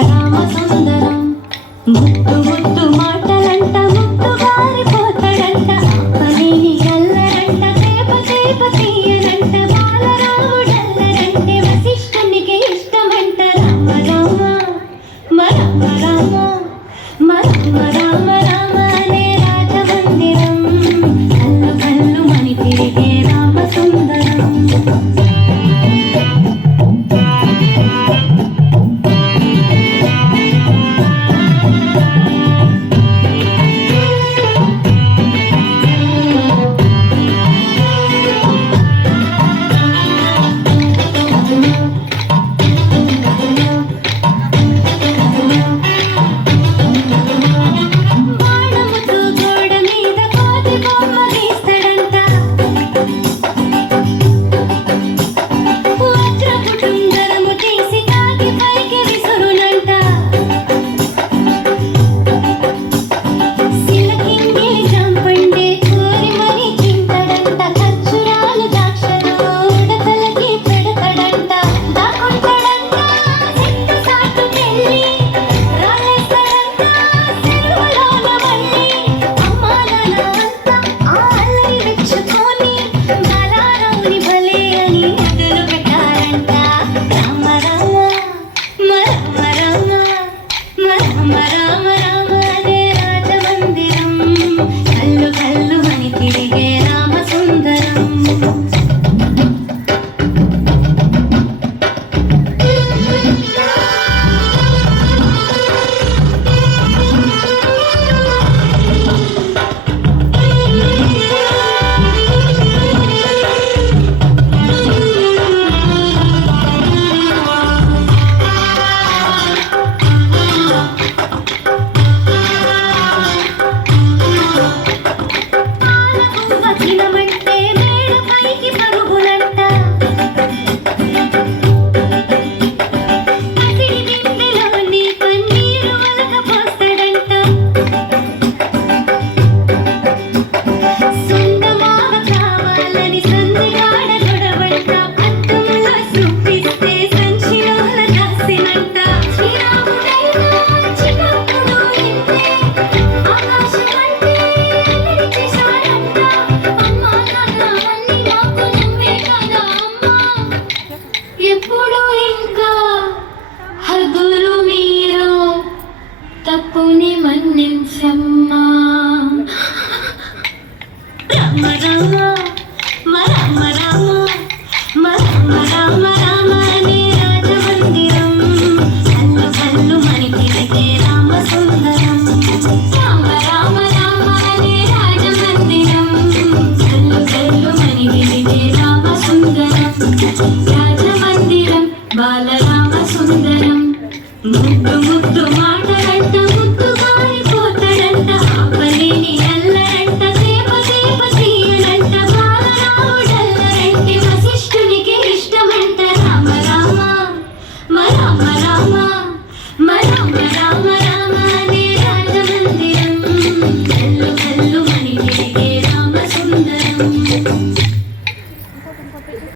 బాలరామ సుందరం ముద్దు ముద్దు మాటలంట ముద్దు గారిపోతాడంట పనిని గల్లరంట తేప తేప తీయనంట బాలరాముడల్లరంటే వశిష్ఠునికి ఇష్టమంట రామ రామ రామ రామ రామ రామ రామ అనే రాజమందిరం కల్లు కల్లు మని తిరిగే రామ సుందరం తప్పుని మన్నించమ్మా రామ రామ రామ రామ రామ రామ రామ అనే రాజమందిరం కల్లు కల్లు మని తిరిగే రామ సుందరం రామ రామ రామ అనే రాజమందిరం కల్లు కల్లు మని తిరిగే రామ సుందరం రాజమందిరం బాలరామ సుందరం ముద్దు ముద్దు